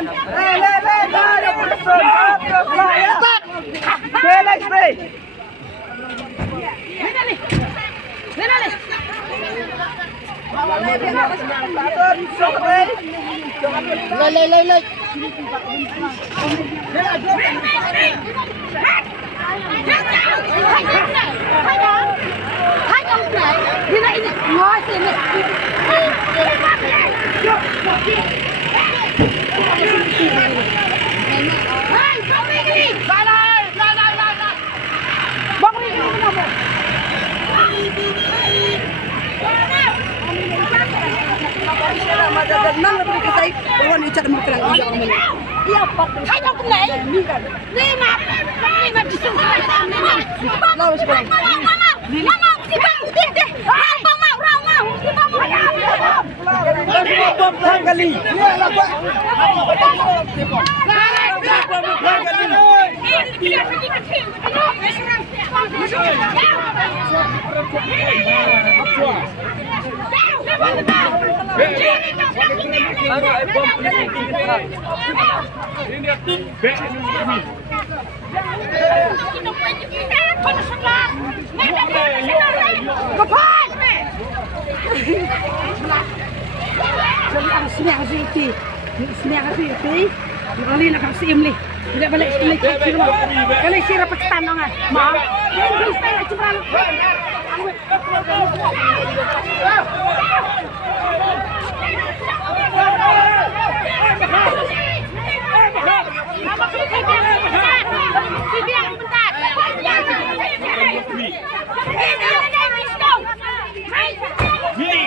Lê. Hai ông này, đi lại ngồi xem này. Bông đi nào. Hai ông này. Đi mà đi xuống lại xem này. Mau si bang, đi. Mau si bang. Bom kali. Kali nak kasi imli. Tidak balik imli. Kali sira Pakistan dong ah. Mau. Ini style cuma. Ni.